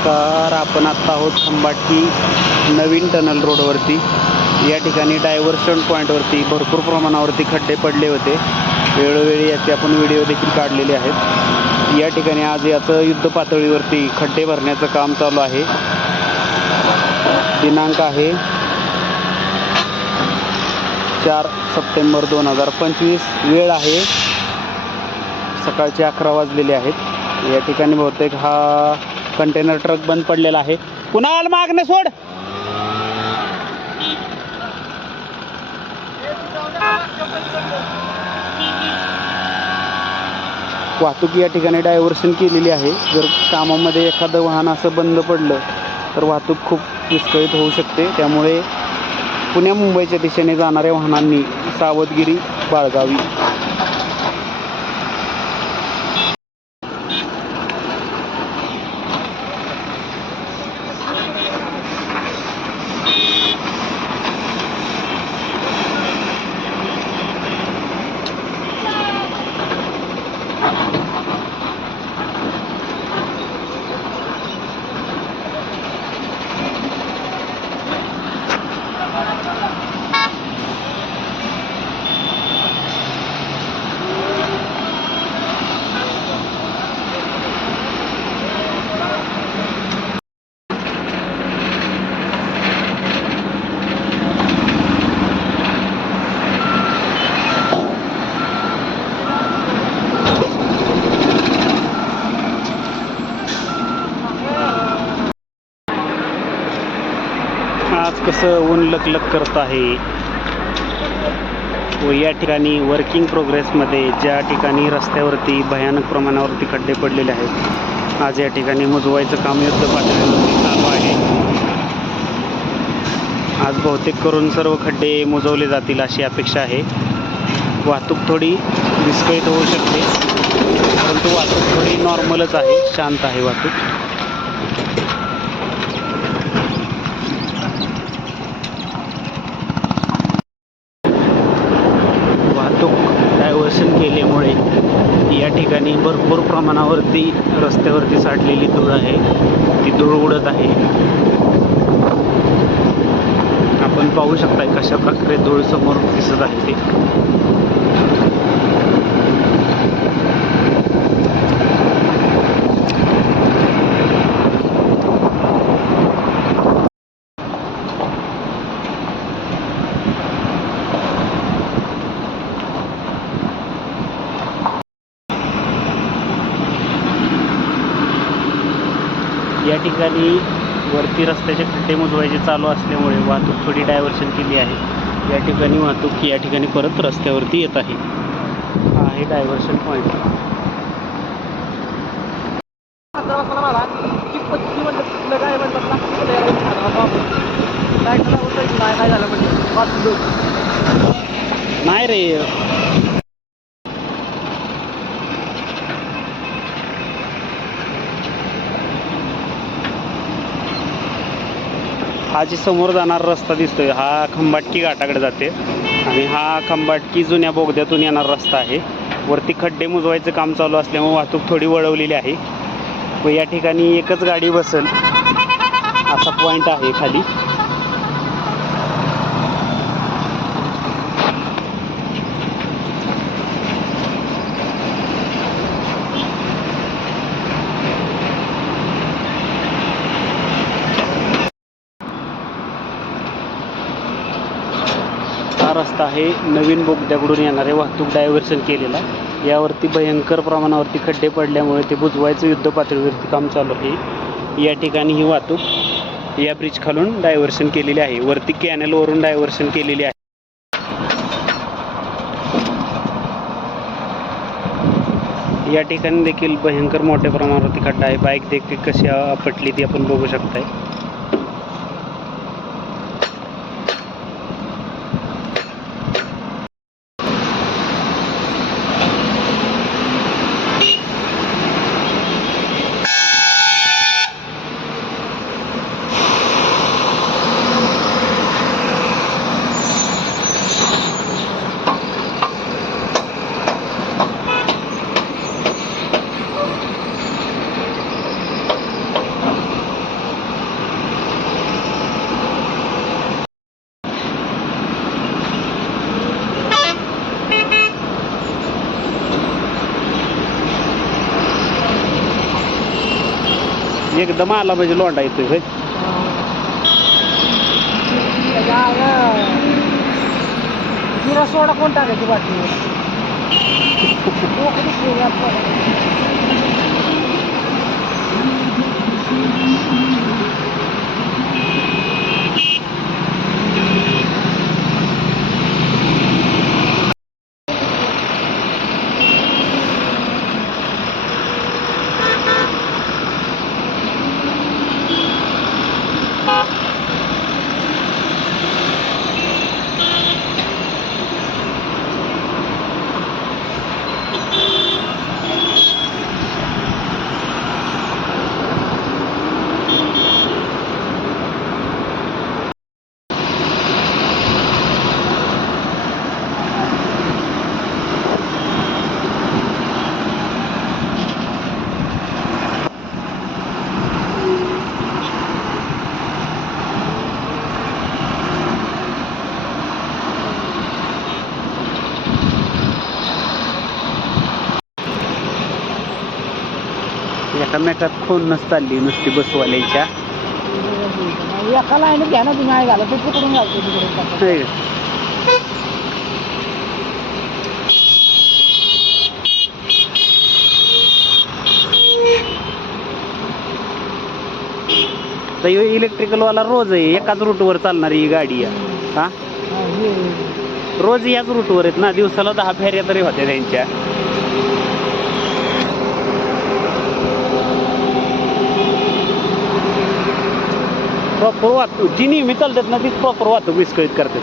नमस्कार. आपण आत्ता आहोत खंबाटकी नवीन टनल रोडवरती. या ठिकाणी डायव्हर्शन पॉईंटवरती भरपूर प्रमाणावरती खड्डे पडले होते. वेळोवेळी याचे आपण व्हिडिओ देखील काढलेले आहेत. या ठिकाणी आज याचं युद्ध पातळीवरती खड्डे भरण्याचं काम चालू आहे. दिनांक आहे 4 सप्टेंबर 2025. वेळ आहे सकाळचे 11 वाजलेले आहेत. या ठिकाणी बहुतेक हा कंटेनर ट्रक बंद पडलेला आहे. कुणाल मागणे सोड. वाहतूक या ठिकाणी डायव्हर्शन केलेली आहे. जर कामामध्ये एखादं वाहन असं बंद पडलं तर वाहतूक खूप विस्कळीत होऊ शकते. त्यामुळे पुण्या मुंबईच्या दिशेने जाणाऱ्या वाहनांनी सावधगिरी बाळगावी. आज कसं ऊन लकलक करत आहे व या ठिकाणी वर्किंग प्रोग्रेसमध्ये ज्या ठिकाणी रस्त्यावरती भयानक प्रमाणावरती खड्डे पडलेले आहेत, आज या ठिकाणी मुजवायचं काम युद्ध पातळीवरती चालू आहे. आज बहुतेक करून सर्व खड्डे मुजवले जातील अशी अपेक्षा आहे. वाहतूक थोडी विस्कळीत होऊ शकते, परंतु वाहतूक थोडी नॉर्मलच आहे, शांत आहे वाहतूक. डायव्हर्शन केल्यामुळे या ठिकाणी भरपूर प्रमाणावरती रस्त्यावरती साठलेली धूळ आहे, ती धूळ उडत आहे. आपण पाहू शकता कशा प्रकारे धूळ समोर दिसत आहे ते. या ठिकाणी वरती रस्त्याचे खड्डे मुजवायचे चालू असल्यामुळे वाहतूक थोडी डायव्हर्शन केली आहे. या ठिकाणी वाहतूक या ठिकाणी परत रस्त्यावरती येत आहे. हा आहे डायव्हर्शन पॉईंट. नाही रे, हा जी समोर जाणारा रस्ता दिसतोय हा खंबाटकी घाटाकडे जाते आणि हा खंबाटकी जुन्या बोगद्यातून येणारा रस्ता आहे. वरती खड्डे मुजवायचं काम चालू असल्यामुळे वाहतूक थोडी वळवलेली आहे व या ठिकाणी एकच गाडी बसेल असा पॉईंट आहे खाली. हा रस्ता आहे नवीन बोगद्याकडून येणारे वाहतूक डायव्हर्शन केलेला. यावरती भयंकर प्रमाणावरती खड्डे पडल्यामुळे ते बुजवायचं युद्ध पातळीवरती काम चालू आहे. या ठिकाणी ही वाहतूक या ब्रिज खालून डायव्हर्शन केलेली आहे, वरती कॅनलवरून डायव्हर्शन केलेली आहे. या ठिकाणी देखील भयंकर मोठ्या प्रमाणावरती खड्डा आहे. बाईक देखील कशी आपटली ती आपण बघू शकताय. एकदम आला म्हणजे लोंडा येतोय होय. जिरा सोडा कोण टाकायची बाटली एकामेकात फोनच चालली नुसती बसवाल्यांच्या. एका लाईन घ्या ना तुम्ही, आहे झालं ते तिकडून घालतो तिकडून. होय. तर इलेक्ट्रिकल वाला रोज आहे, एकाच रूटवर चालणारी ही गाडी आहे. हा रोज याच रूटवर आहेत ना, दिवसाला 10 फेऱ्या तरी होत्या त्यांच्या. प्रॉपर वाहतूक जी नेहमी चालतात ना तीच प्रॉपर वाहतूक विस्कळीत करतात.